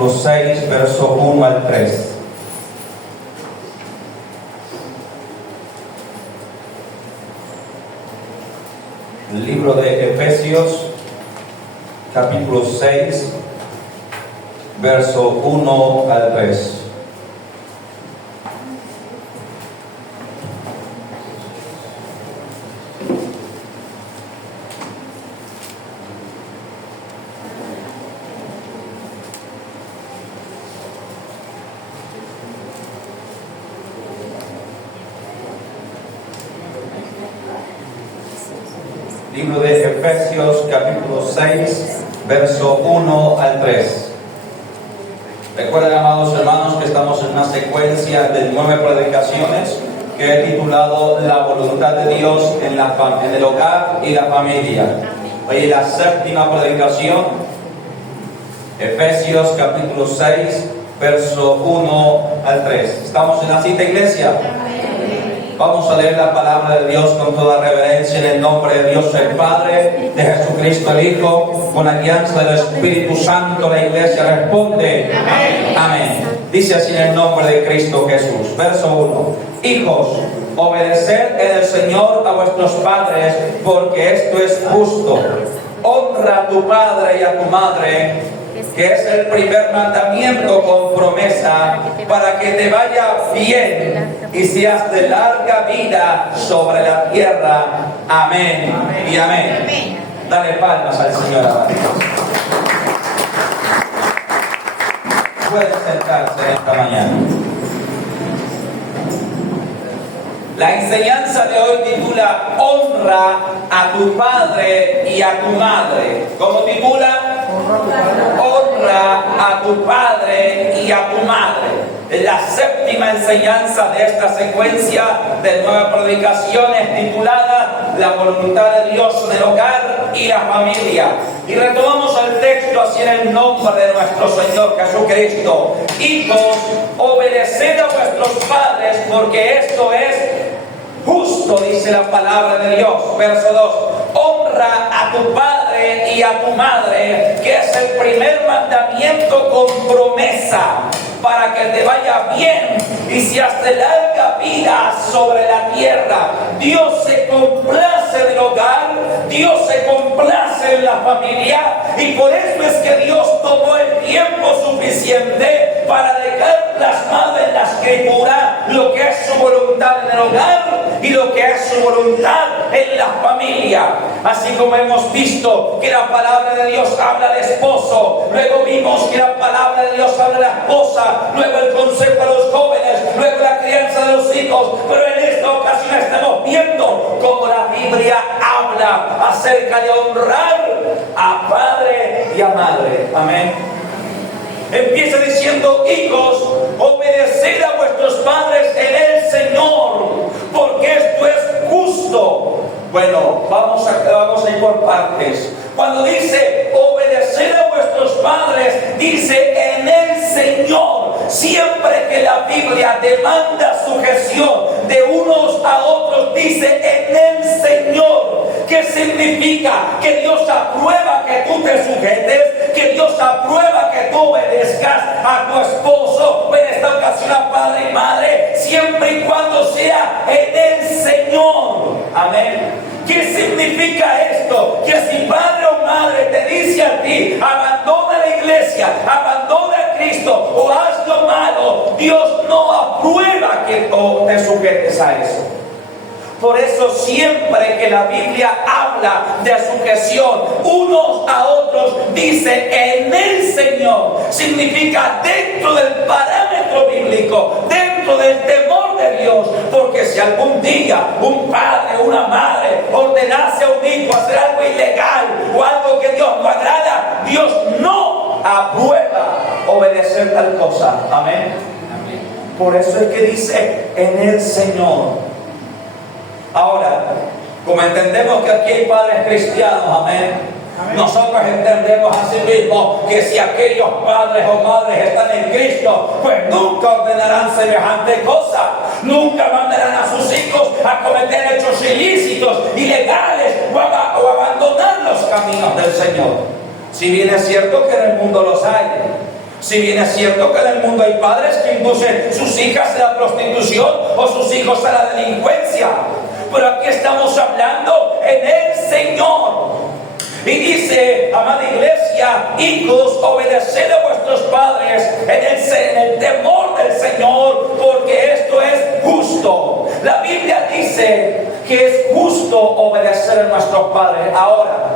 capítulo 6, verso 1 al 3. El libro de Efesios, capítulo 6, verso 1 al 3. Libro de Efesios, capítulo 6, verso 1 al 3. Recuerden, amados hermanos, que estamos en una secuencia de 9 predicaciones que he titulado La voluntad de Dios en el hogar y la familia. Hoy la séptima predicación, Efesios, capítulo 6, verso 1 al 3. ¿Estamos en la cita, iglesia? Vamos a leer la palabra de Dios con toda reverencia en el nombre de Dios el Padre, de Jesucristo el Hijo, con alianza del Espíritu Santo. La iglesia responde: amén. Amén. Dice así en el nombre de Cristo Jesús. Verso 1. Hijos, obedeced en el Señor a vuestros padres, porque esto es justo. Honra a tu padre y a tu madre, que es el primer mandamiento con promesa, para que te vaya bien y seas de larga vida sobre la tierra. Amén, amén y amén. Amén. Dale palmas al Señor ahora. Pueden sentarse esta mañana. La enseñanza de hoy titula Honra a tu padre y a tu madre. ¿Cómo titula? Honra a tu padre y a tu madre. Es la séptima enseñanza de esta secuencia de 9 predicaciones titulada La voluntad de Dios en el hogar y la familia. Y retomamos el texto así en el nombre de nuestro Señor Jesucristo. Hijos, obedeced a vuestros padres, porque esto es justo, dice la palabra de Dios. Verso 2. Honra a tu padre y a tu madre, que es el primer mandamiento con promesa, para que te vaya bien y seas de larga vida sobre la tierra. Dios se complace en el hogar, Dios se complace en la familia, y por eso es que Dios tomó el tiempo suficiente para dejar plasmado en la Escritura lo que es su voluntad en el hogar y lo que es su voluntad en la familia. Así como hemos visto que la palabra de Dios habla de esposo, luego vimos que la palabra de Dios habla de la esposa, luego el consejo a los jóvenes, luego la crianza de los hijos, pero en esta ocasión estamos viendo cómo la Biblia habla acerca de honrar a padre y a madre. Amén. Empieza diciendo: hijos, obedeced a vuestros padres en el Señor, porque esto es justo. Bueno, vamos a ir por partes. Cuando dice obedecer a vuestros padres, dice en el Señor. Siempre que la Biblia demanda sujeción de unos a otros, dice en el Señor. ¿Qué significa? Que Dios aprueba que tú te sujetes, que Dios aprueba que tú obedezcas a tu esposo, en esta ocasión a padre y madre, siempre y cuando sea en el Señor. Amén. ¿Qué significa esto? Que si padre o madre te dice a ti, abandona la iglesia, abandona a Cristo o haz lo malo, Dios no aprueba que tú te sujetes a eso. Por eso siempre que la Biblia habla de sujeción unos a otros, dice en el Señor. Significa dentro del parámetro bíblico, dentro del temor de Dios. Porque si algún día un padre o una madre ordenase a un hijo hacer algo ilegal o algo que Dios no agrada, Dios no aprueba obedecer tal cosa. Amén. Por eso es que dice en el Señor. Ahora, como entendemos que aquí hay padres cristianos, amén, nosotros entendemos así mismo que si aquellos padres o madres están en Cristo, pues nunca ordenarán semejante cosa, nunca mandarán a sus hijos a cometer hechos ilícitos, ilegales o abandonar los caminos del Señor. Si bien es cierto que en el mundo los hay, Si bien es cierto que en el mundo hay padres que inducen sus hijas a la prostitución o sus hijos a la delincuencia, pero aquí estamos hablando en el Señor. Y dice, amada iglesia, hijos, obedeced a vuestros padres en el temor del Señor, porque esto es justo. La Biblia dice que es justo obedecer a nuestros padres. Ahora,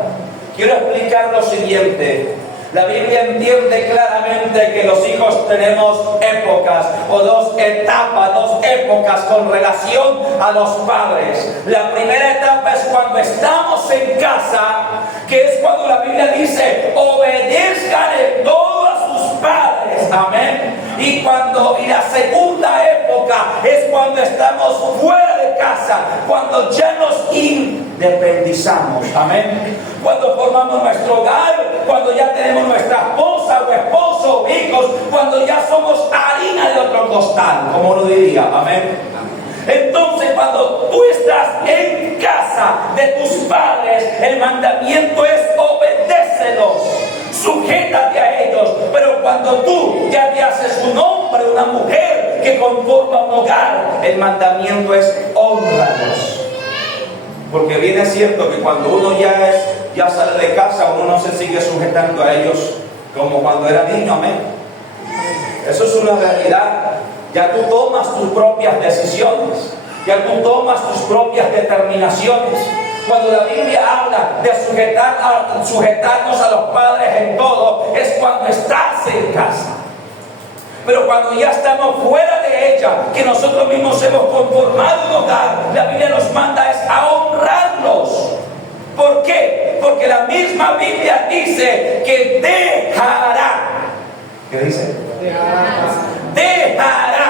quiero explicar lo siguiente. La Biblia entiende claramente que los hijos tenemos épocas o dos etapas, dos épocas con relación a los padres. La primera etapa es cuando estamos en casa, que es cuando la Biblia dice, obedezcan en todo a sus padres. Amén. Y la segunda época es cuando estamos fuera de casa, cuando ya nos independizamos. Amén. Cuando formamos nuestro hogar, cuando ya tenemos nuestra esposa o esposo o hijos, cuando ya somos harina de otro costal, como lo diría. Amén. Entonces, cuando tú estás en casa de tus padres, el mandamiento es obedécelos, sujétate a ellos. Pero cuando tú ya te haces un hombre, una mujer que conforma un hogar, el mandamiento es honralos. Porque bien es cierto que cuando uno ya sale de casa, uno no se sigue sujetando a ellos como cuando era niño. Amén. Eso es una realidad. Ya tú tomas tus propias decisiones, ya tú tomas tus propias determinaciones. Cuando la Biblia habla de sujetarnos a los padres en todo, es cuando estás en casa. Pero cuando ya estamos fuera de ella, que nosotros mismos hemos conformado un hogar, la Biblia nos manda es a honrarlos. ¿Por qué? Porque la misma Biblia dice que dejará. ¿Qué dice? Dejará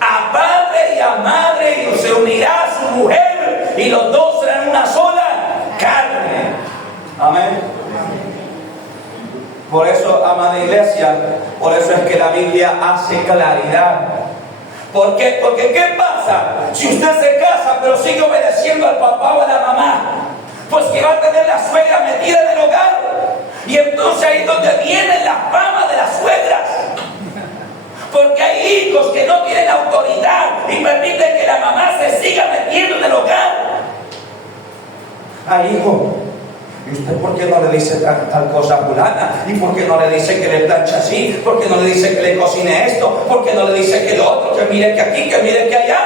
a padre y a madre y se unirá a su mujer y los dos serán una sola carne. Amén. Por eso, amada iglesia, por eso es que la Biblia hace claridad. ¿Por qué? Porque ¿qué pasa? Si usted se casa pero sigue obedeciendo al papá o a la mamá, pues que va a tener la suegra metida en el hogar. Y entonces ahí es donde viene la fama de las suegras. Porque hay hijos que no tienen autoridad y permiten que la mamá se siga metiendo en el hogar. Ay, hijo, ¿y usted por qué no le dice tal cosa a fulana? ¿Y por qué no le dice que le plancha así? ¿Por qué no le dice que le cocine esto? ¿Por qué no le dice que lo otro? Que mire que aquí, que mire que allá.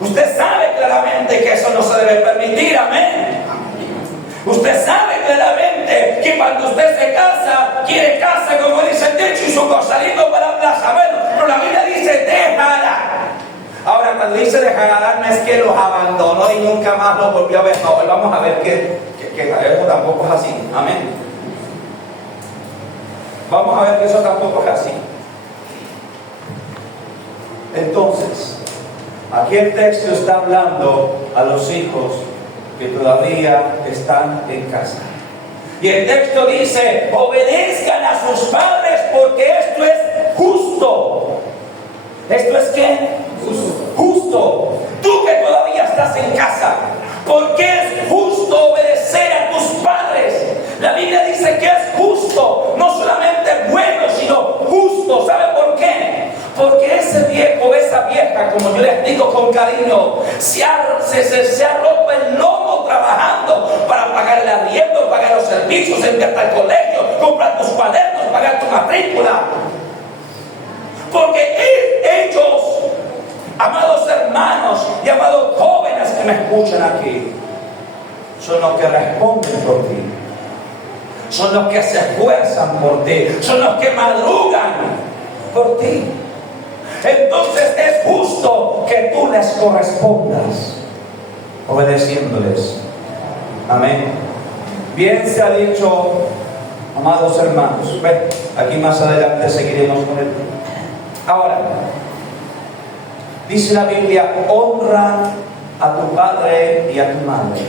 Usted sabe claramente que eso no se debe permitir. Amén. Usted sabe claramente que cuando usted se casa, quiere casa, como dice el dicho, y su saliendo para la plaza. Bueno, pero la Biblia dice dejará. Ahora, cuando dice dejará, no es que los abandonó y nunca más los volvió a ver. No, vamos a ver que eso tampoco es así. Amén. Vamos a ver que eso tampoco es así. Entonces, aquí el texto está hablando a los hijos que todavía están en casa. Y el texto dice, obedezcan a sus padres porque esto es justo. ¿Esto es qué? Justo. Tú que todavía estás en casa, ¿por qué es justo obedecer a tus padres? La Biblia dice que es justo, no solamente bueno, sino justo. ¿Sabe por qué? Porque ese viejo, esa vieja, como yo les digo con cariño, se ha roto el lomo trabajando para pagar el arriendo, pagar los servicios, enviarte al colegio, comprar tus cuadernos, pagar tu matrícula. Porque ellos, amados hermanos y amados jóvenes que me escuchan aquí, son los que responden por ti, son los que se esfuerzan por ti, son los que madrugan por ti. Entonces es justo que tú les correspondas obedeciéndoles. Amén. Bien se ha dicho, amados hermanos. Ven, aquí más adelante seguiremos con el tema. Ahora, dice la Biblia, honra a tu padre y a tu madre,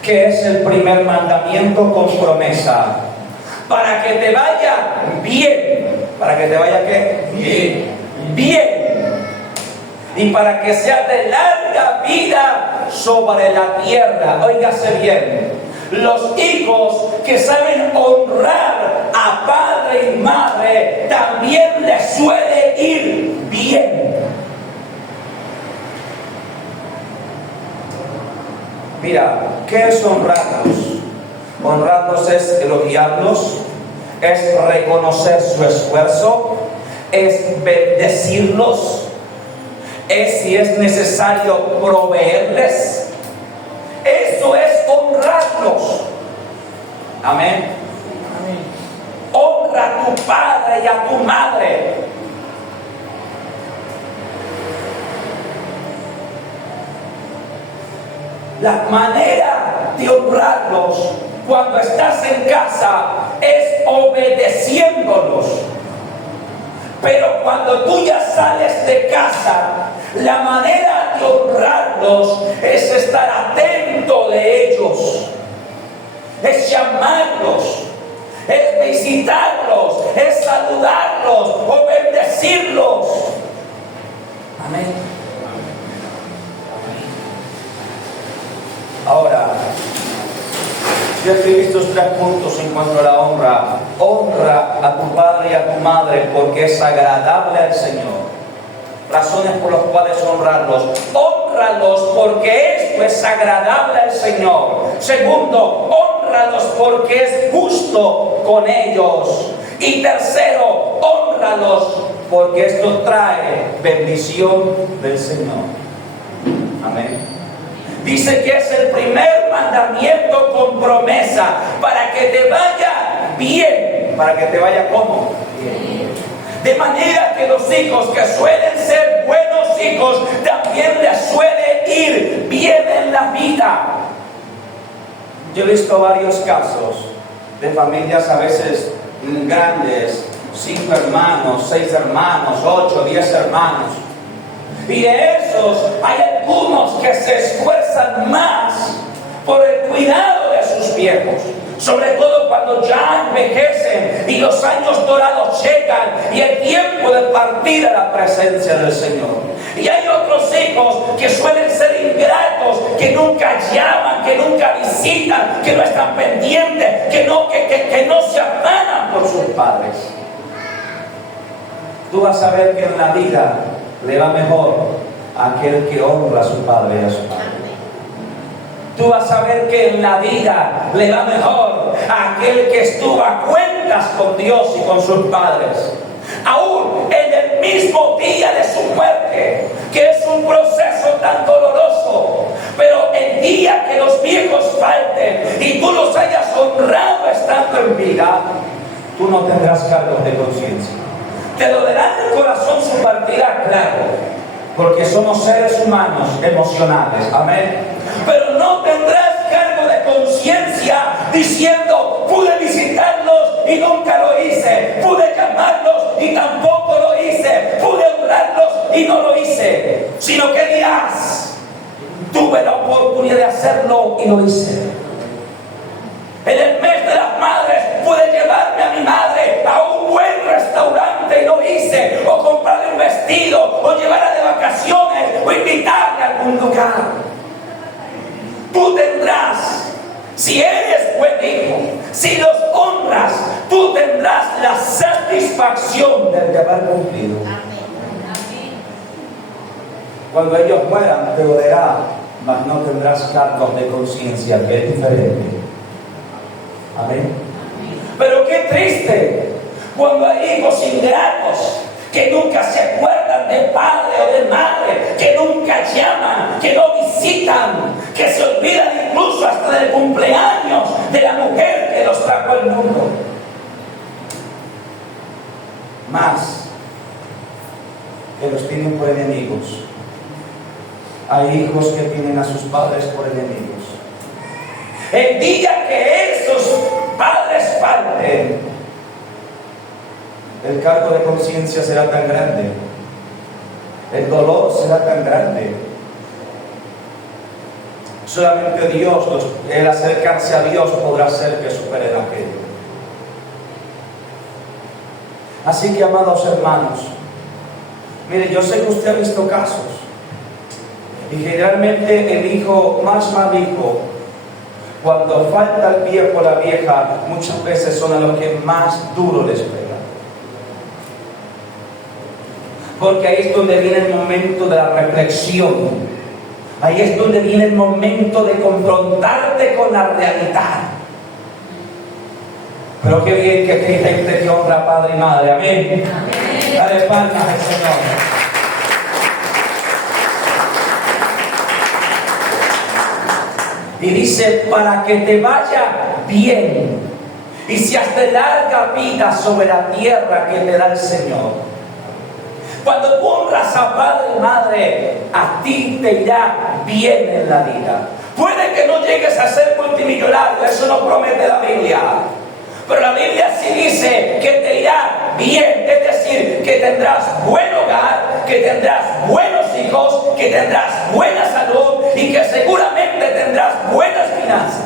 que es el primer mandamiento con promesa, para que te vaya bien. ¿Para que te vaya qué? Bien. Y para que sea de larga vida sobre la tierra. Óigase bien. Los hijos que saben honrar madre también le suele ir bien. Mira, ¿qué es honrarlos? Honrarlos es elogiarlos, es reconocer su esfuerzo, es bendecirlos, es, si es necesario, proveerles. Eso es honrarlos. Amén. Honra a tu padre y a tu madre. La manera de honrarlos cuando estás en casa es obedeciéndolos. Pero cuando tú ya sales de casa, la manera de honrarlos es estar atento de ellos, es llamarlos, es visitarlos, es saludarlos o bendecirlos. Amén. Ahora, yo escribí estos 3 puntos en cuanto a la honra. Honra a tu padre y a tu madre porque es agradable al Señor. Razones por las cuales honrarlos. Hónralos porque esto es agradable al Señor. Segundo, hónralos porque es justo con ellos. Y tercero, hónralos porque esto trae bendición del Señor. Amén. Dice que es el primer mandamiento con promesa para que te vaya bien. ¿Para que te vaya cómo? Bien. De manera que los hijos que suelen ser buenos hijos también les suele ir bien en la vida. Yo he visto varios casos de familias a veces grandes, 5 hermanos, 6 hermanos, 8, 10 hermanos. Y de esos hay algunos que se esfuerzan más por el cuidado de sus viejos, sobre todo cuando ya envejecen y los años dorados llegan y el tiempo de partir a la presencia del Señor. Y hay otros hijos que suelen ser ingratos, que nunca llaman, que nunca visitan, que no están pendientes, que no se afanan por sus padres. Tú vas a ver que en la vida le va mejor a aquel que honra a su padre y a su madre. Tú vas a ver que en la vida le va mejor a aquel que estuvo a cuentas con Dios y con sus padres. Aún en el mismo día de su muerte, que es un proceso tan doloroso, pero el día que los viejos falten y tú los hayas honrado estando en vida, tú no tendrás cargos de conciencia. Te dolerá en el corazón su partida, claro, porque somos seres humanos emocionales, amén. Pero no tendrás cargo de conciencia diciendo, pude visitarlos y nunca lo hice, pude llamarlos y tampoco lo hice, pude honrarlos y no lo hice, sino que dirás, tuve la oportunidad de hacerlo y lo hice. En el mes de las madres pude llevarme a mi madre a un buen restaurante y lo hice, o comprarle un vestido, o llevarla de vacaciones, o invitarle a algún lugar. Tú tendrás, si eres buen hijo, si los honras, tú tendrás la satisfacción de haber cumplido. Cuando ellos mueran te dolerá, mas no tendrás cargos de conciencia, que es diferente. Amén. Pero qué triste cuando hay hijos ingratos que nunca se acuerdan de padre o de madre, que nunca llaman, que no visitan, que se olvidan incluso hasta del cumpleaños de la mujer que los trajo al mundo. Más que los tienen por enemigos. Hay hijos que tienen a sus padres por enemigos. El día que esos padres falten, el cargo de conciencia será tan grande, el dolor será tan grande. Solamente Dios, el acercarse a Dios podrá hacer que superen aquello. Así que, amados hermanos, mire, yo sé que usted ha visto casos, y generalmente el hijo más mal hijo, cuando falta el viejo o la vieja, muchas veces son a los que más duro les pega. Porque ahí es donde viene el momento de la reflexión. Ahí es donde viene el momento de confrontarte con la realidad. Pero qué bien que hay gente que honra a padre y madre. Amén. Amén. Dale palmas al Señor. Y dice, para que te vaya bien y seas de larga vida sobre la tierra que te da el Señor. Cuando tú honras a padre y madre, a ti te irá bien en la vida. Puede que no llegues a ser multimillonario, eso no promete la Biblia. Pero la Biblia sí dice que te irá bien, es decir, que tendrás buen hogar, que tendrás buenos hijos, que tendrás buena salud y que seguramente tendrás buenas finanzas.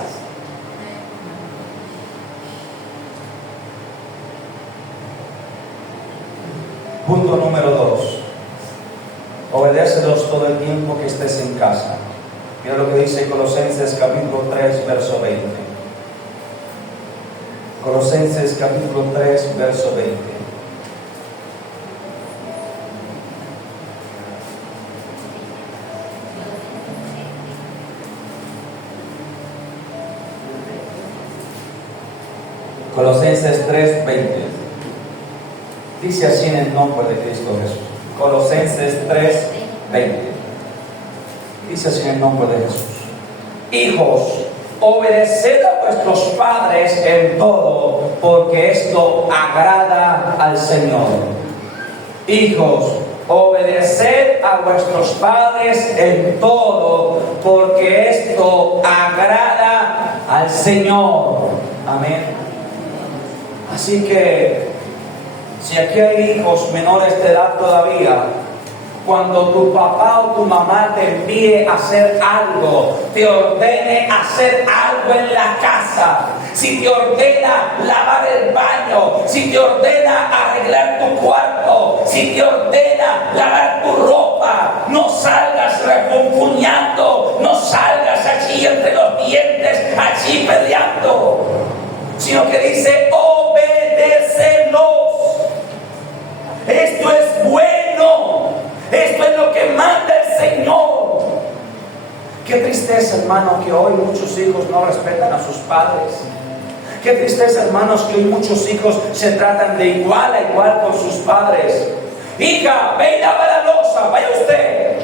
Punto número 2. Obedécelos todo el tiempo que estés en casa. Mira lo que dice Colosenses capítulo 3, verso 20. Colosenses capítulo 3, verso 20. Colosenses 3, 20. Dice así en el nombre de Cristo Jesús. Colosenses 3, 20. Dice así en el nombre de Jesús. Hijos, obedeced a vuestros padres en todo, porque esto agrada al Señor. Hijos, obedeced a vuestros padres en todo, porque esto agrada al Señor. Amén. Así que, si aquí hay hijos menores de edad todavía, cuando tu papá o tu mamá te envíe a hacer algo, te ordene hacer algo en la casa, si te ordena lavar el baño, si te ordena arreglar tu cuarto, si te ordena lavar tu ropa, no salgas refunfuñando, no salgas allí entre los dientes, allí peleando, sino que dice, obedécelos. Esto es bueno. Esto es lo que manda el Señor. Qué tristeza, hermano, que hoy muchos hijos no respetan a sus padres. Qué tristeza, hermanos, que hoy muchos hijos se tratan de igual a igual con sus padres. Hija, ve y lava la loza, vaya usted.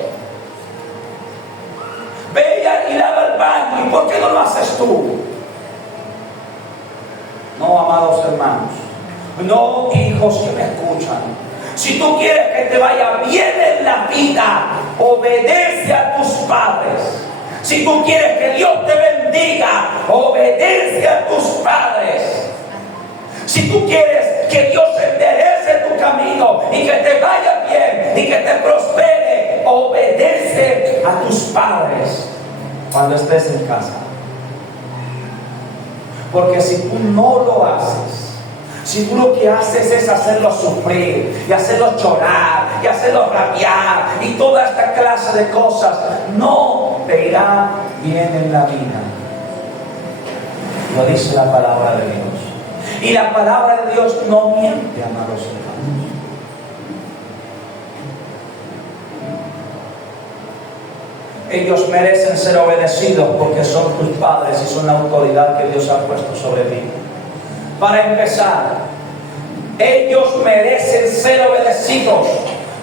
Ve y lava el baño. ¿Y por qué no lo haces tú? No, amados hermanos. No, hijos que me escuchan. Si tú quieres que te vaya bien en la vida, obedece a tus padres. Si tú quieres que Dios te bendiga, obedece a tus padres. Si tú quieres que Dios enderece tu camino y que te vaya bien y que te prospere, obedece a tus padres cuando estés en casa. Porque si tú no lo haces, si tú lo que haces es hacerlos sufrir, y hacerlos llorar, y hacerlos rabiar, y toda esta clase de cosas, no te irá bien en la vida. Lo dice la palabra de Dios. Y la palabra de Dios no miente, amados hermanos. Ellos merecen ser obedecidos porque son tus padres y son la autoridad que Dios ha puesto sobre ti. Para empezar, ellos merecen ser obedecidos.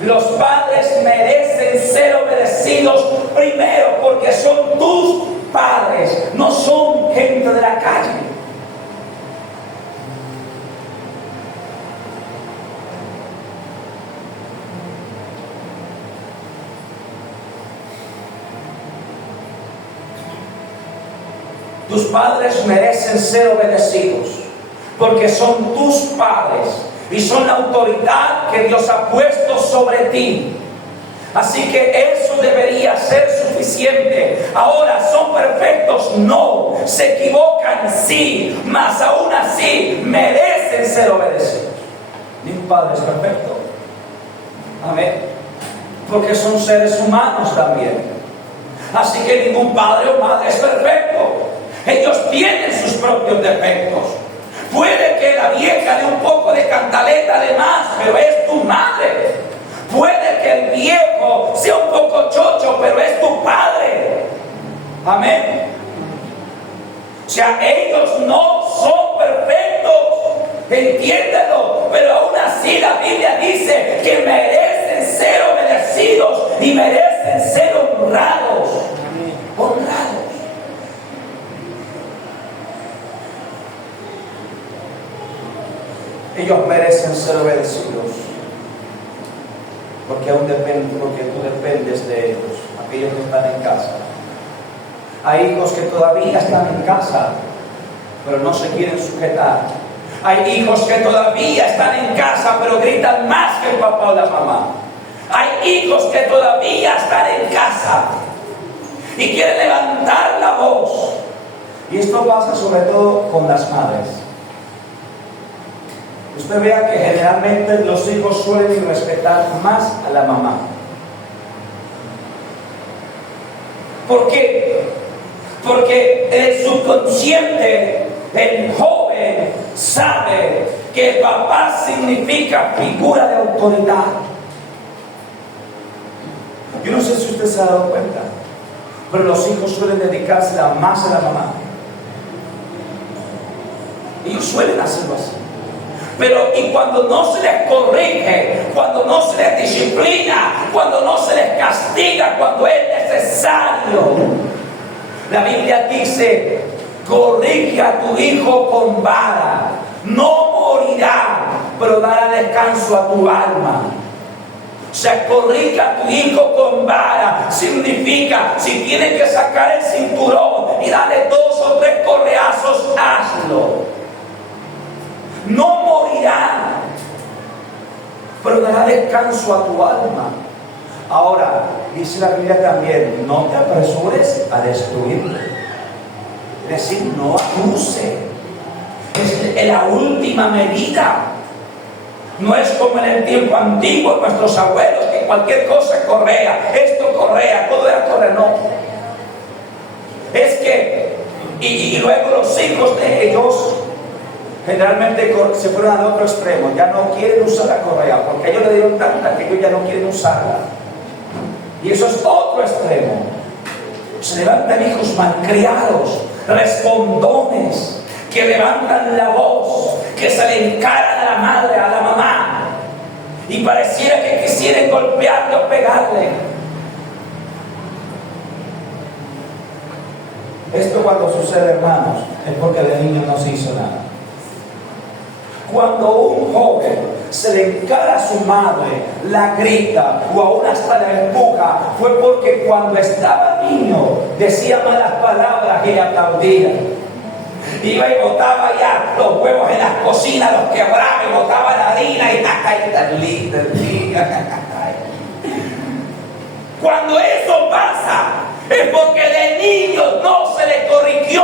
Los padres merecen ser obedecidos primero porque son tus padres, no son gente de la calle. Tus padres merecen ser obedecidos porque son tus padres y son la autoridad que Dios ha puesto sobre ti. Así que eso debería ser suficiente. Ahora, ¿son perfectos? No. ¿Se equivocan? Sí. Mas aún así merecen ser obedecidos. Ningún padre es perfecto. Amén. Porque son seres humanos también. Así que ningún padre o madre es perfecto. Ellos tienen sus propios defectos. Puede que la vieja dé un poco de cantaleta de más, pero es tu madre. Puede que el viejo sea un poco chocho, pero es tu padre. Amén. O sea, ellos no son perfectos, entiéndelo, pero aún así la Biblia dice que merecen ser obedecidos y merecen ser honrados. Honrados. Ellos merecen ser obedecidos porque tú dependes de ellos, aquellos que están en casa. Hay hijos que todavía están en casa, pero no se quieren sujetar. Hay hijos que todavía están en casa, pero gritan más que el papá o la mamá. Hay hijos que todavía están en casa y quieren levantar la voz. Y esto pasa sobre todo con las madres. Usted vea que generalmente los hijos suelen respetar más a la mamá. ¿Por qué? Porque el subconsciente, el joven, sabe que papá significa figura de autoridad. Yo no sé si usted se ha dado cuenta, pero los hijos suelen dedicarse más a la mamá. Ellos suelen hacerlo así. Pero y cuando no se les corrige, cuando no se les disciplina, cuando no se les castiga, cuando es necesario, la Biblia dice: corrige a tu hijo con vara, no morirá, pero dará descanso a tu alma. O sea, corrige a tu hijo con vara significa, si tienes que sacar el cinturón y darle 2 o 3 correazos, hazlo. No morirá, pero dará descanso a tu alma. Ahora, dice la Biblia también: no te apresures a destruirlo. Es decir, no abuse. Es la última medida. No es como en el tiempo antiguo, nuestros abuelos, que cualquier cosa correa, esto correa, todo era correa. No. Es que, y luego los hijos de ellos generalmente se fueron al otro extremo, ya no quieren usar la correa, porque ellos le dieron tanta que ellos ya no quieren usarla. Y eso es otro extremo. Se levantan hijos malcriados, respondones, que levantan la voz, que se le encaran a la madre, a la mamá, y pareciera que quisieran golpearle o pegarle. Esto cuando sucede, hermanos, es porque de niño no se hizo nada. Cuando un joven se le encara a su madre, la grita o aún hasta la empuja, fue porque cuando estaba niño decía malas palabras y le aplaudía. Iba y botaba ya los huevos en las cocinas, los quebraba y botaba la harina y tan linda. Cuando eso pasa, es porque de niños no se le corrigió.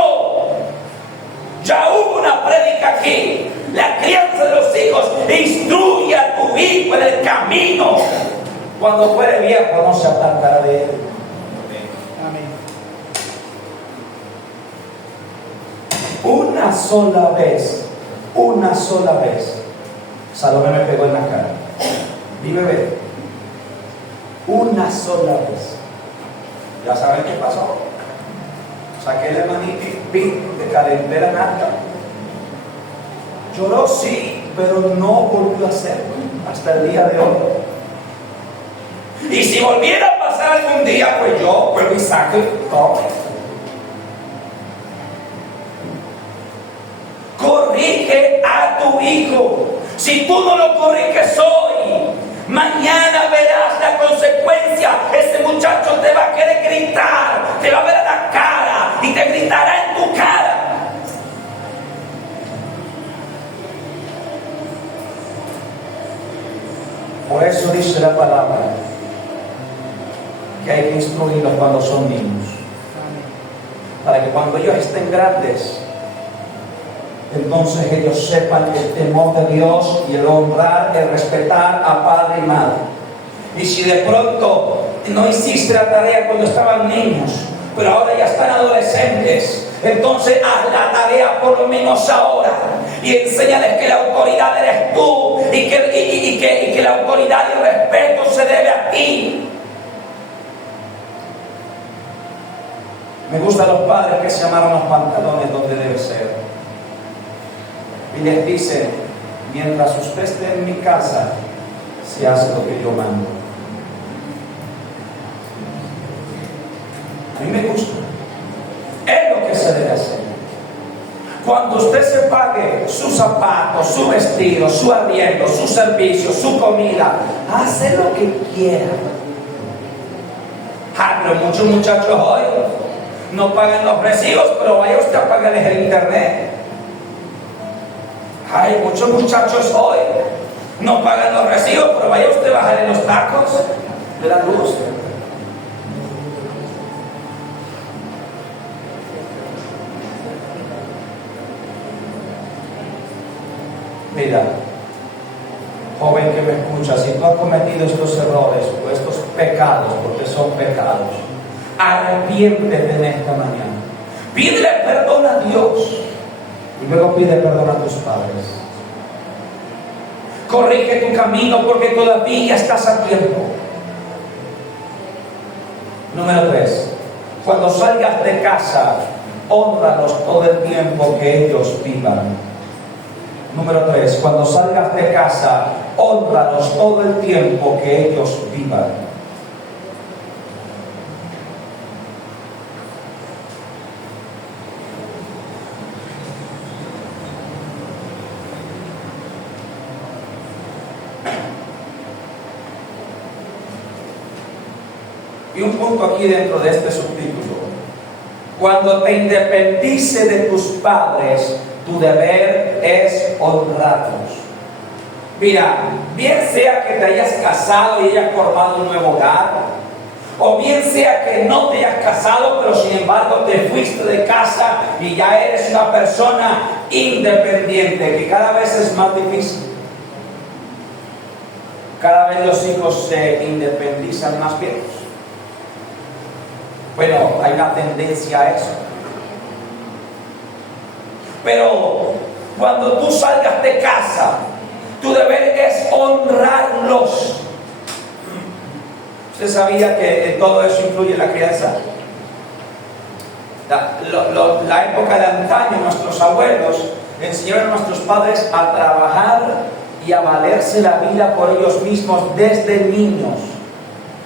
Ya hubo una prédica aquí. La crianza de los hijos: instruye a tu hijo en el camino. Cuando fuere viejo no se apartará de él. Amén. Una sola vez, Salomé me pegó en la cara. Mi bebé, una sola vez. ¿Ya saben qué pasó? Saqué la manita y de calenté la nata. Lloró, sí, pero no volvió a hacerlo hasta el día de hoy. Y si volviera a pasar algún día, pues yo vuelvo y saco y come. Corrige a tu hijo. Si tú no lo corriges hoy, mañana verás la consecuencia. Ese muchacho te va a querer gritar, te va a ver a la cara y te gritará en tu cara. Por eso dice la palabra que hay que instruirlos cuando son niños, para que cuando ellos estén grandes, entonces ellos sepan el temor de Dios y el honrar, el respetar a padre y madre. Y si de pronto no hiciste la tarea cuando estaban niños, pero ahora ya están adolescentes, entonces haz la tarea por lo menos ahora y enséñales que la autoridad eres tú, y que la autoridad y el respeto se debe a ti. Me gustan los padres que se amarran los pantalones donde debe ser y les dicen: mientras usted esté en mi casa, se hace lo que yo mando. A mí me gusta. Es lo que se debe hacer. Cuando usted se pague sus zapatos, su vestido, su arriendo, su servicio, su comida, hace lo que quiera. Pero muchos muchachos hoy no pagan los recibos, pero vaya usted a pagarles el internet. Hay muchos muchachos hoy no pagan los recibos, pero vaya usted a bajarle los tacos de la luz. Mira, joven que me escucha, si tú has cometido estos errores o estos pecados, porque son pecados, arrepiéntete en esta mañana. Pídele perdón a Dios y luego pide perdón a tus padres. Corrige tu camino porque todavía estás a tiempo. Número 3. Cuando salgas de casa, hónralos todo el tiempo que ellos vivan. Número 3. Cuando salgas de casa, hónralos todo el tiempo que ellos vivan. Y un punto aquí dentro de este subtítulo: cuando te independice de tus padres, tu deber es honrarlos. Mira, bien sea que te hayas casado y hayas formado un nuevo hogar, o bien sea que no te hayas casado, pero sin embargo te fuiste de casa y ya eres una persona independiente, que cada vez es más difícil. Cada vez los hijos se independizan más viejos. Bueno, hay una tendencia a eso. Pero cuando tú salgas de casa, tu deber es honrarlos. ¿Usted sabía que todo eso influye en la crianza? La época de antaño, nuestros abuelos enseñaron a nuestros padres a trabajar y a valerse la vida por ellos mismos desde niños.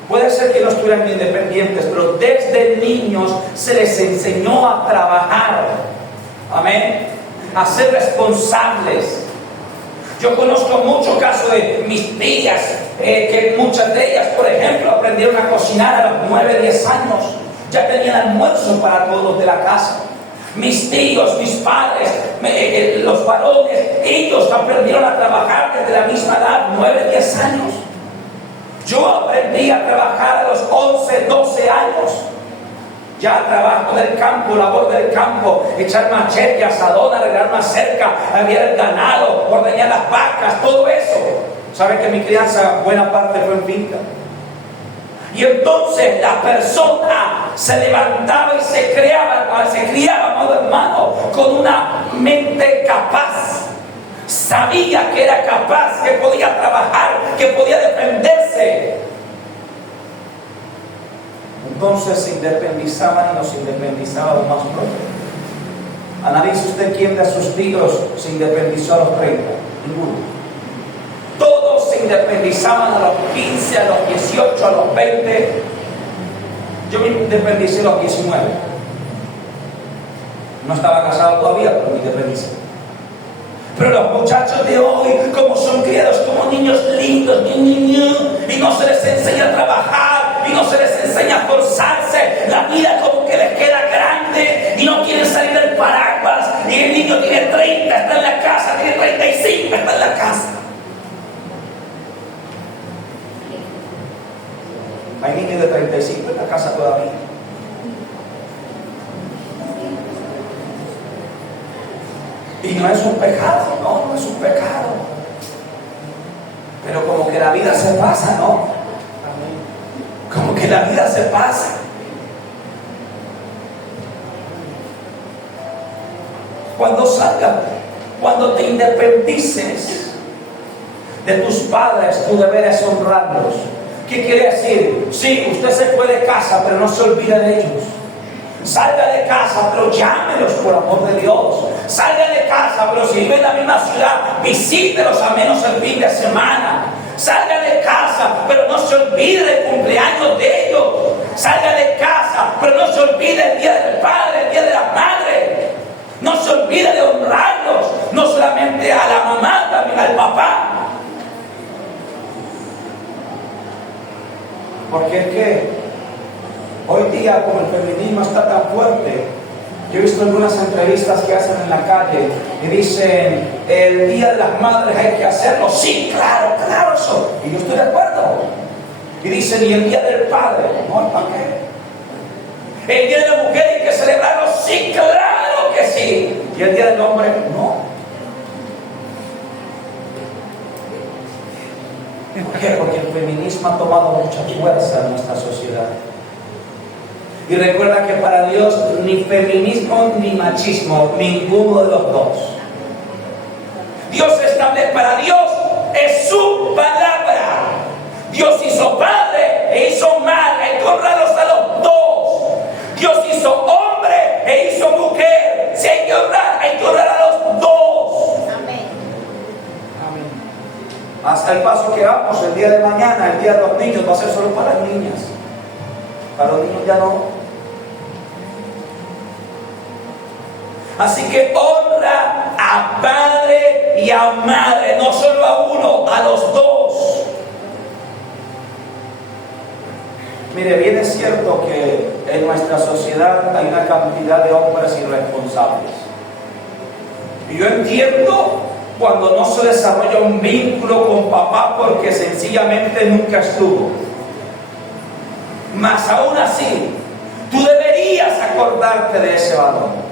Puede ser que no estuvieran independientes, pero desde niños se les enseñó a trabajar. Amén. A ser responsables. Yo conozco muchos casos de mis tías, que muchas de ellas, por ejemplo, aprendieron a cocinar a los 9, 10 años. Ya tenían almuerzo para todos de la casa. Mis tíos, mis padres, los varones, ellos aprendieron a trabajar desde la misma edad, 9, 10 años. Yo aprendí a trabajar a los 11, 12 años. Ya trabajo del campo, labor del campo, echar machete, asadón, arreglar una cerca, arreglar el ganado, ordeñar las vacas, todo eso. ¿Saben que mi crianza buena parte fue en finca? Y entonces la persona se levantaba y se criaba, amado hermano, con una mente capaz. Sabía que era capaz, que podía trabajar, que podía defenderse. Entonces se independizaban y nos independizábamos más pronto. Analice usted quién de sus tíos se independizó a los 30. Ninguno. Todos se independizaban a los 15, a los 18, a los 20. Yo me independicé a los 19. No estaba casado todavía, pero me independicé. Pero los muchachos de hoy, como son criados como niños lindos, y no se les enseña a trabajar, y no se les enseña a forzarse, la vida como que les queda grande, y no quieren salir del paraguas, y el niño tiene 30, está en la casa, tiene 35, está en la casa. Hay niños de 35 en la casa todavía. Y no es un pecado, no es un pecado. Pero como que la vida se pasa, ¿no? Como que la vida se pasa. Cuando salgas, cuando te independices, de tus padres, tú deberes honrarlos. ¿Qué quiere decir? Sí, usted se fue de casa, pero no se olvide de ellos. Salga de casa, pero llámelos por amor de Dios. Salga de casa, pero si vive en la misma ciudad, visítelos al menos el fin de semana. Salga de casa, pero no se olvide del cumpleaños de ellos. Salga de casa, pero no se olvide el día del padre, el día de la madre. No se olvide de honrarlos, no solamente a la mamá, también al papá. Porque es que hoy día, como el feminismo está tan fuerte, yo he visto algunas entrevistas que hacen en la calle y dicen, el día de las madres hay que hacerlo. Sí, claro, claro eso. Y yo estoy de acuerdo. Y dicen, ¿y el día del padre? No, ¿para qué? El día de la mujer hay que celebrarlo. Sí, claro que sí. ¿Y el día del hombre? No. ¿Por qué? Porque el feminismo ha tomado mucha fuerza en nuestra sociedad. Y recuerda que para Dios ni feminismo ni machismo, ninguno de los dos. Dios establece, para Dios es su palabra. Dios hizo padre e hizo madre, hay que honrarlos a los dos. Dios hizo hombre e hizo mujer. Si hay que honrar a los dos. Amén. Amén. Hasta el paso que vamos, el día de mañana, el día de los niños, va a ser solo para las niñas. Para los niños ya no. Así que honra a padre y a madre, no solo a uno, a los dos. Mire, bien es cierto que en nuestra sociedad hay una cantidad de hombres irresponsables. Y yo entiendo cuando no se desarrolla un vínculo con papá porque sencillamente nunca estuvo. Mas aún así, tú deberías acordarte de ese varón.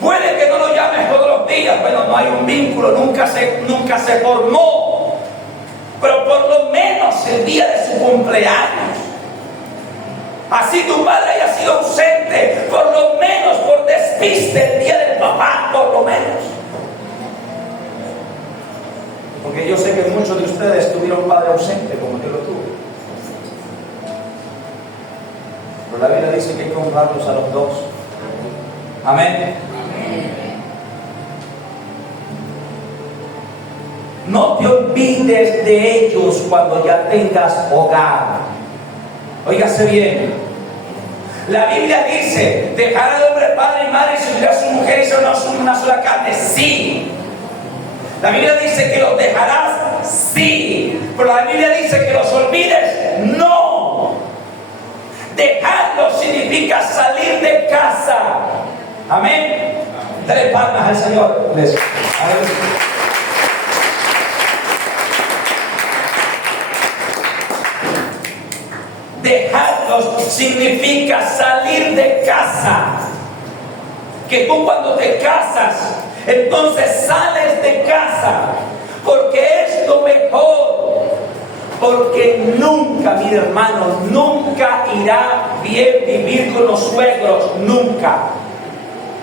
Puede que no lo llames todos los días, bueno, no hay un vínculo, nunca se formó, pero por lo menos el día de su cumpleaños, así tu padre haya sido ausente, por lo menos por despiste el día del papá, por lo menos. Porque yo sé que muchos de ustedes tuvieron un padre ausente como yo lo tuve. Pero la Biblia dice que hay que honrarlos a los dos. Amén. No te olvides de ellos cuando ya tengas hogar. Óigase bien. La Biblia dice, dejará el hombre padre y madre y se unirá a su mujer y serán una sola carne. Sí. La Biblia dice que los dejarás. Sí. Pero la Biblia dice que los olvides. No. Dejarlos significa salir de casa. Amén. Dale palmas al Señor. Dejarlos significa salir de casa. Que tú cuando te casas, entonces sales de casa, porque es lo mejor. Porque nunca, mi hermano, nunca irá bien vivir con los suegros, nunca.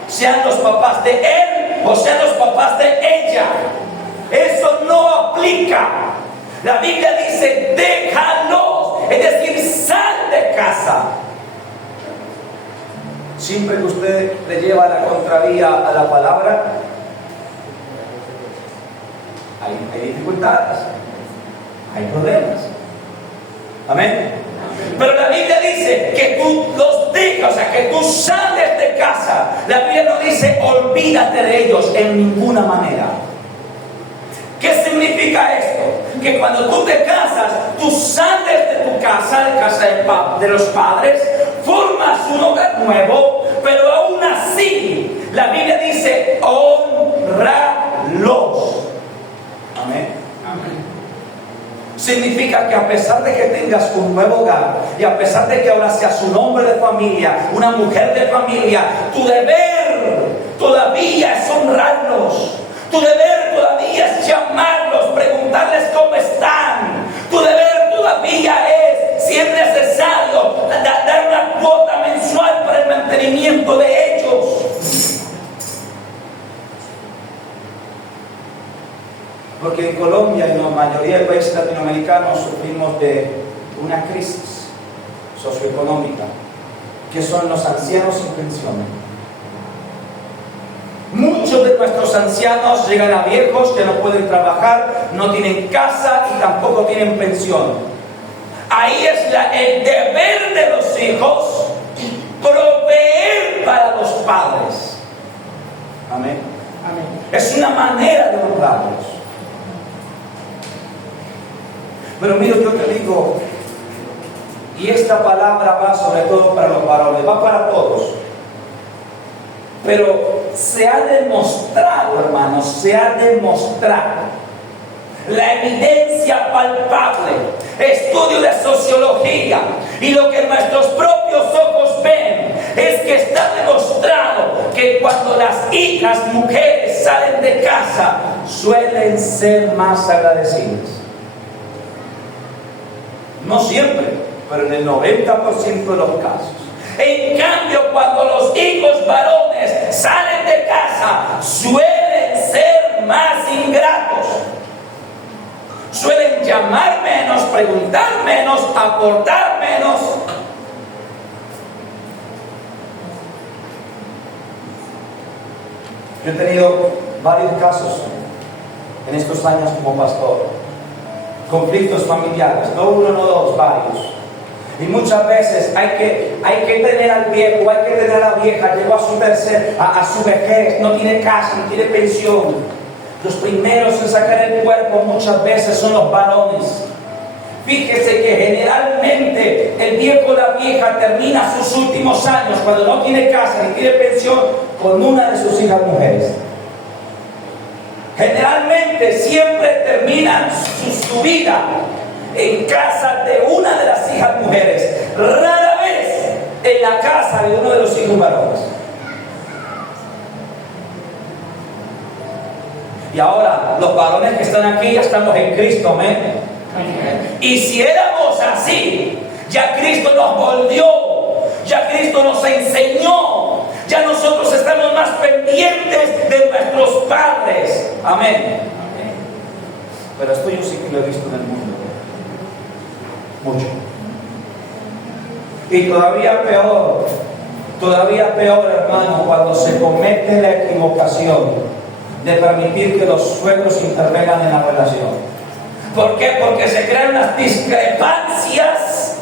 Sean los papás de él o sean los papás de ella. Eso no aplica. La Biblia dice, déjalos, es decir, sal de casa. Siempre que usted le lleva la contravía a la palabra, hay dificultades, hay problemas. Amén. Pero la Biblia dice que tú los dejas, o sea, que tú sales de casa. La Biblia no dice olvídate de ellos en ninguna manera. ¿Qué significa esto? Que cuando tú te casas, tú sales de tu casa, de casa de los padres, formas un hogar nuevo, pero aún así, la Biblia dice honralos. Amén. Significa que a pesar de que tengas un nuevo hogar y a pesar de que ahora seas un hombre de familia, una mujer de familia, tu deber todavía es honrarlos. Tu deber todavía es llamarlos, preguntarles cómo están. Tu deber todavía es, si es necesario, dar una cuota mensual para el mantenimiento de ellos. Porque en Colombia y en la mayoría de países latinoamericanos sufrimos de una crisis socioeconómica, que son los ancianos sin pensiones. Muchos de nuestros ancianos llegan a viejos que no pueden trabajar, no tienen casa y tampoco tienen pensión. Ahí es el deber de los hijos proveer para los padres. Amén. Amén. Es una manera de honrarlos. Pero mira, yo te digo, y esta palabra va sobre todo para los varones, va para todos. Pero se ha demostrado, hermanos, se ha demostrado la evidencia palpable, estudio de sociología y lo que nuestros propios ojos ven es que está demostrado que cuando las hijas mujeres salen de casa suelen ser más agradecidas. No siempre, pero en el 90% de los casos. En cambio, cuando los hijos varones salen de casa, suelen ser más ingratos. Suelen llamar menos, preguntar menos, aportar menos. Yo he tenido varios casos en estos años como pastor. Conflictos familiares, no uno, no dos, varios. Y muchas veces hay que tener al viejo, hay que tener a la vieja, llegó a su vejez, no tiene casa, no tiene pensión. Los primeros en sacar el cuerpo muchas veces son los varones. Fíjese que generalmente el viejo o la vieja termina sus últimos años, cuando no tiene casa ni tiene pensión, con una de sus hijas mujeres. Generalmente siempre terminan su vida en casa de una de las hijas mujeres, rara vez en la casa de uno de los hijos varones. Y ahora, los varones que están aquí ya estamos en Cristo, amén. Y si éramos así, ya Cristo nos volvió, ya Cristo nos enseñó, ya nosotros estamos más pendientes de nuestros padres, amén. Pero esto yo sí que lo he visto en el mundo. Mucho. Y todavía peor, hermano, cuando se comete la equivocación de permitir que los suegros intervengan en la relación. ¿Por qué? Porque se crean unas discrepancias,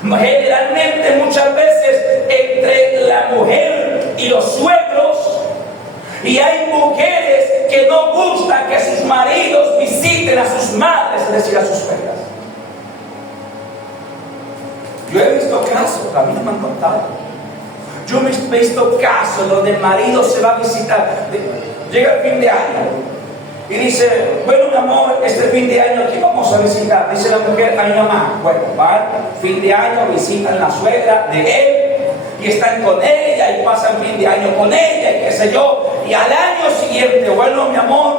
generalmente muchas veces, entre la mujer y los suegros, y hay mujeres que no gustan que sus maridos visiten a sus madres, es decir, a sus suegras. Yo he visto casos, a mí me han contado. Yo he visto casos donde el marido se va a visitar, llega el fin de año y dice, bueno, mi amor, este fin de año aquí vamos a visitar. Dice la mujer a mi mamá, bueno, van, fin de año, visitan la suegra de él y están con ella y pasan fin de año con ella y qué sé yo. Y al año siguiente, bueno, mi amor,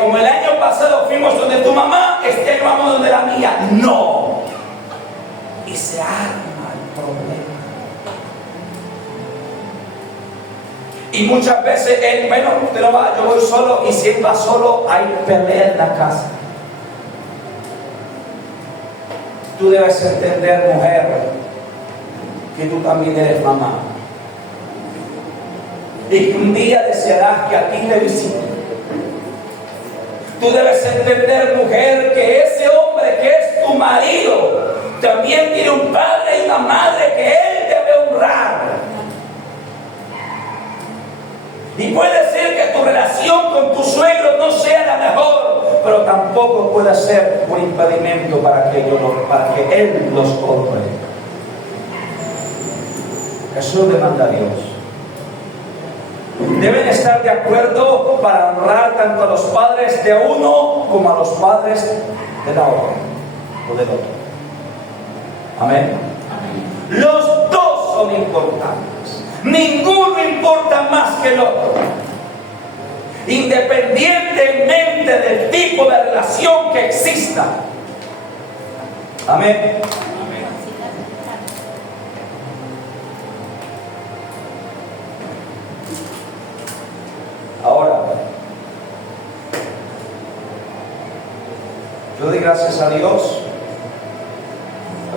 como el año pasado fuimos donde tu mamá, este año vamos donde la mía. No. Y se arma el problema. Y muchas veces él, bueno, usted no va, yo voy solo, y si él va solo, hay pelea en la casa. Tú debes entender, mujer, que tú también eres mamá. Y que un día desearás que a ti te visiten. Tú debes entender, mujer, que ese hombre que es tu marido también tiene un padre y una madre que él debe honrar. Y puede ser que tu relación con tu suegro no sea la mejor, pero tampoco puede ser un impedimento para que él los honre. Eso demanda a Dios. Deben estar de acuerdo para honrar tanto a los padres de uno como a los padres de la otra o del otro. Amén. Los dos son importantes. Ninguno importa más que el otro. Independientemente del tipo de relación que exista. Amén. Ahora, Yo doy gracias a Dios,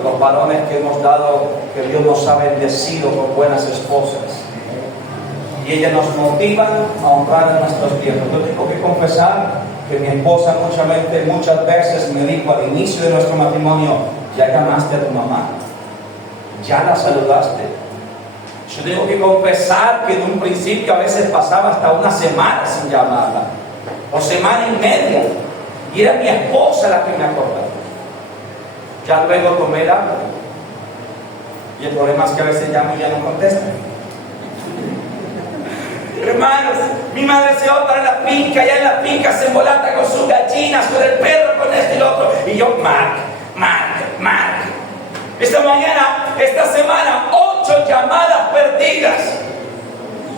a los varones que hemos dado, que Dios nos ha bendecido con buenas esposas. Y ellas nos motivan a honrar en nuestros tiempos. Yo tengo que confesar que mi esposa muchas veces me dijo al inicio de nuestro matrimonio: ya llamaste a tu mamá, ya la saludaste. Yo tengo que confesar que en un principio a veces pasaba hasta una semana sin llamarla, o semana y media, y era mi esposa la que me acordaba. Ya luego tomé el hábito, y el problema es que a veces llamo y ya no contesta. Hermanos, mi madre se va para la finca, allá en la finca se embolata con sus gallinas, con el perro, con esto y lo otro, y yo, Mark. Esta semana, 8 llamadas perdidas.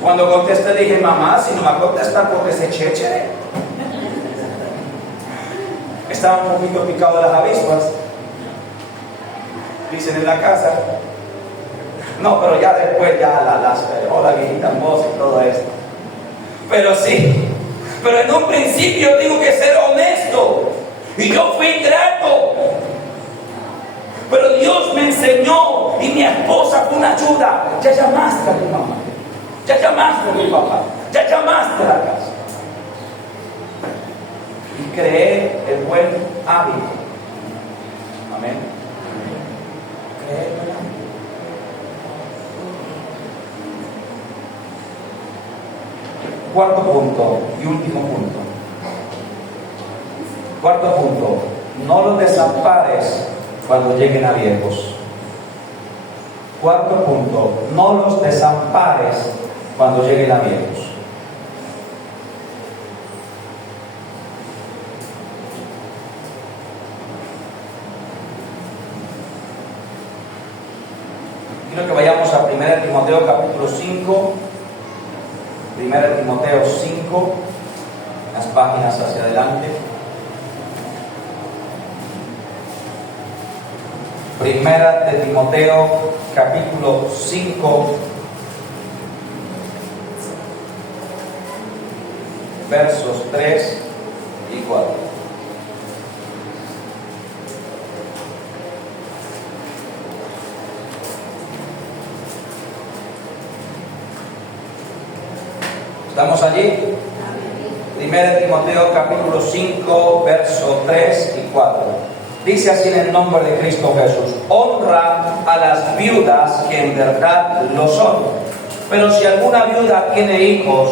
Cuando contesté dije: mamá, si no me va a contestar porque se chéchere. Estaba un poquito picado de las avispas, dicen en la casa. No, pero ya después hola viejita voz y todo esto. Pero sí, pero en un principio tengo que ser honesto. Y yo fui ingrato. Pero Dios me enseñó, y mi esposa fue una ayuda. Ya llamaste a mi mamá, ya llamaste a mi papá, ya llamaste a la casa. Y creé el buen hábito. Amén. Creé el buen hábito. Cuarto punto y último punto. Cuarto punto: no los desampares cuando lleguen a viejos. Cuarto punto: no los desampares cuando lleguen a viejos. Quiero que vayamos a 1 Timoteo capítulo 5. 1 Timoteo 5, las páginas hacia adelante. 1 Timoteo capítulo 5, versos 3 y 4. ¿Estamos allí? 1 Timoteo capítulo 5, versos 3 y 4. Dice así en el nombre de Cristo Jesús: honra a las viudas que en verdad lo son. Pero si alguna viuda tiene hijos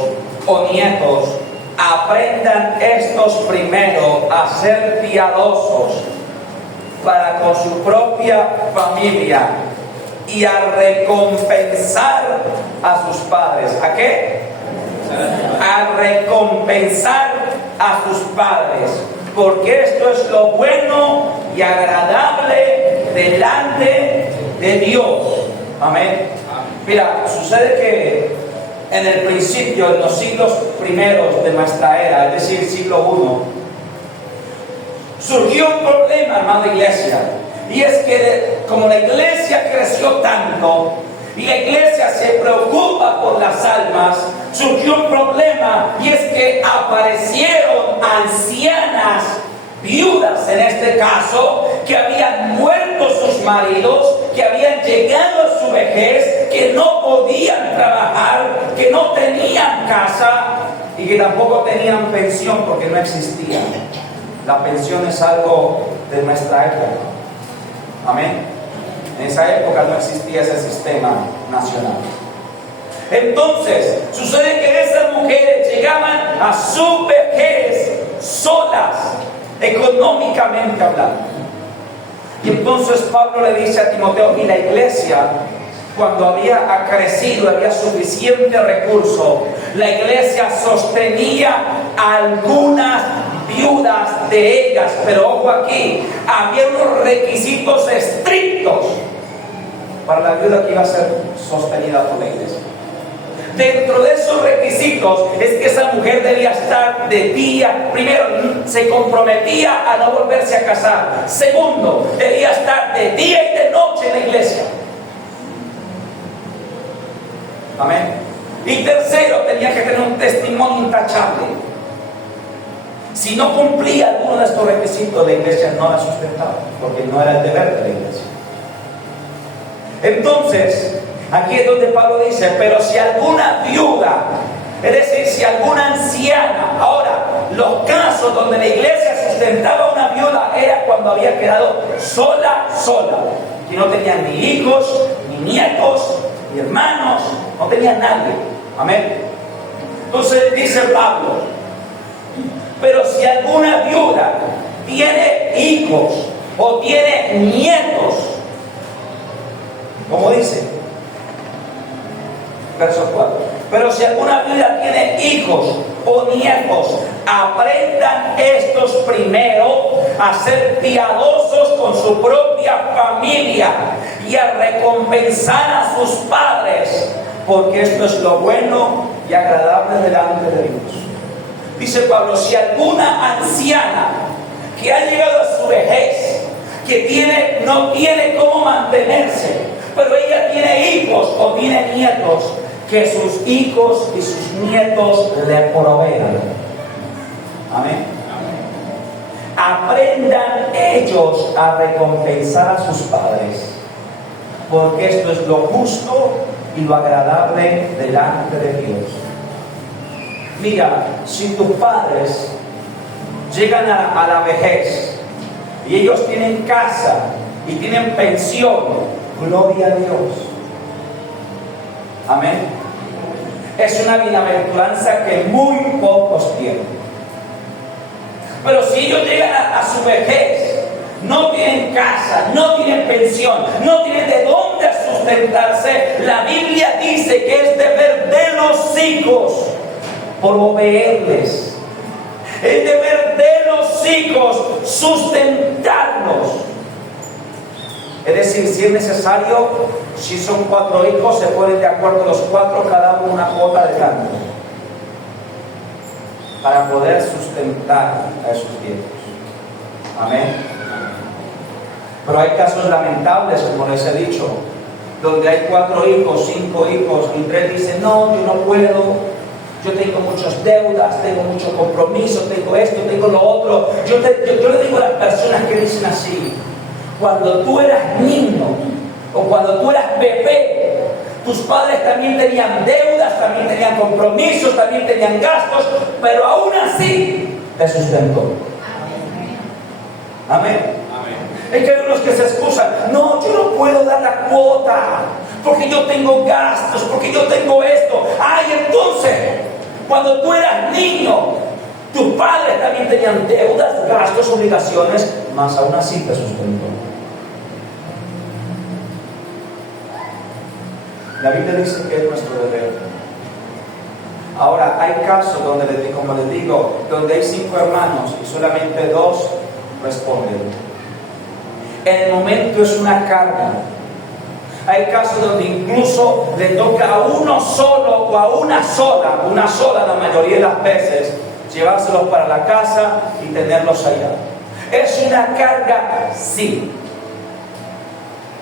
o nietos, aprendan estos primero a ser piadosos para con su propia familia y a recompensar a sus padres. ¿A qué? A recompensar a sus padres, porque esto es lo bueno y agradable delante de Dios. Amén. Mira, sucede que en el principio, en los siglos primeros de nuestra era, es decir, siglo I, surgió un problema, hermana iglesia, y es que como la iglesia creció tanto y la iglesia se preocupa por las almas, surgió un problema, y es que aparecieron ancianas, viudas en este caso, que habían muerto sus maridos, que habían llegado a su vejez, que no podían trabajar, que no tenían casa y que tampoco tenían pensión porque no existía. La pensión es algo de nuestra época. Amén. En esa época no existía ese sistema nacional. Entonces, sucede que esas mujeres llegaban a su vejez solas, económicamente hablando. Y entonces Pablo le dice a Timoteo, y la iglesia, cuando había crecido, había suficiente recurso, la iglesia sostenía a algunas viudas de ellas, pero ojo aquí, había unos requisitos estrictos para la viuda que iba a ser sostenida por la iglesia. Dentro de esos requisitos es que esa mujer debía estar de día, primero, se comprometía a no volverse a casar. Segundo, debía estar de día y de noche en la iglesia. Amén. Y tercero, tenía que tener un testimonio intachable. Si no cumplía alguno de estos requisitos, la iglesia no la sustentaba, porque no era el deber de la iglesia. Entonces, aquí es donde Pablo dice, pero si alguna viuda, es decir, si alguna anciana, ahora, los casos donde la iglesia sustentaba a una viuda era cuando había quedado sola, que no tenía ni hijos, ni nietos, ni hermanos, no tenía nadie. Amén. Entonces dice Pablo, pero si alguna viuda tiene hijos o tiene nietos, como dice, verso 4, pero si alguna viuda tiene hijos o nietos, aprendan estos primero a ser piadosos con su propia familia y a recompensar a sus padres, porque esto es lo bueno y agradable delante de Dios. Dice Pablo, si alguna anciana que ha llegado a su vejez, que no tiene cómo mantenerse, pero ella tiene hijos o tiene nietos, que sus hijos y sus nietos le provean. Amén. Aprendan ellos a recompensar a sus padres, porque esto es lo justo y lo agradable delante de Dios. Mira, si tus padres llegan a la vejez y ellos tienen casa y tienen pensión, gloria a Dios. Amén. Es una bienaventuranza que muy pocos tienen. Pero si ellos llegan a su vejez, no tienen casa, no tienen pensión, no tienen de dónde sustentarse, la Biblia dice que es deber de los hijos proveerles. Es deber de los hijos sustentarlos. Es decir, si es necesario, si son 4 hijos, se ponen de acuerdo los 4, cada uno una cuota de tanto, para poder sustentar a esos viejos. Amén. Pero hay casos lamentables, como les he dicho, donde hay 4 hijos, 5 hijos, y 3 dicen, no, yo no puedo, yo tengo muchas deudas, tengo muchos compromisos, tengo esto, tengo lo otro. Yo le digo a las personas que dicen así, cuando tú eras niño o cuando tú eras bebé, tus padres también tenían deudas, también tenían compromisos, también tenían gastos, pero aún así te sustentó. Amén. Es que hay unos que se excusan, no, yo no puedo dar la cuota, porque yo tengo gastos, porque yo tengo esto. Ay, entonces, cuando tú eras niño, tus padres también tenían deudas, gastos, obligaciones, mas aún así te sustentó. La Biblia dice que es nuestro deber. Ahora, hay casos donde, como les digo, donde hay 5 hermanos y solamente 2 responden. En el momento es una carga. Hay casos donde incluso le toca a uno solo o a una sola la mayoría de las veces, llevárselos para la casa y tenerlos allá. Es una carga, sí,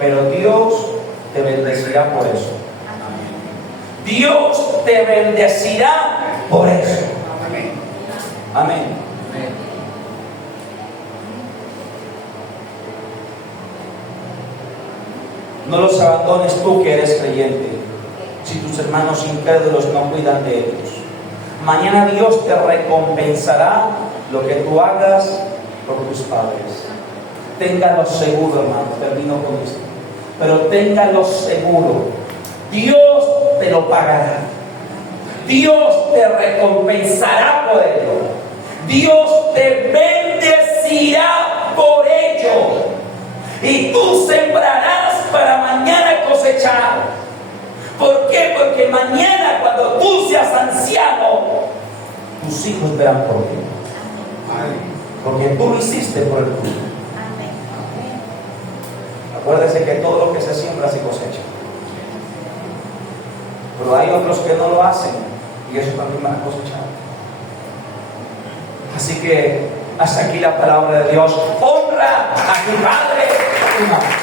pero Dios te bendecirá por eso. Dios te bendecirá por eso. Amén. No los abandones tú que eres creyente, si tus hermanos incrédulos no cuidan de ellos. Mañana Dios te recompensará lo que tú hagas por tus padres. Téngalo seguro, hermano, termino con esto. Pero téngalo seguro, Dios te lo pagará. Dios te recompensará por ello. Dios te bendecirá por ello. Y tú sembrarás para mañana cosechar. ¿Por qué? Porque mañana, cuando tú seas anciano, tus hijos verán por ti. Porque tú lo hiciste por el tuyo. Acuérdese que todo lo que se siembra se cosecha. Pero hay otros que no lo hacen y eso también van a cosechar. Así que hasta aquí la palabra de Dios. Honra a tu padre y a tu madre.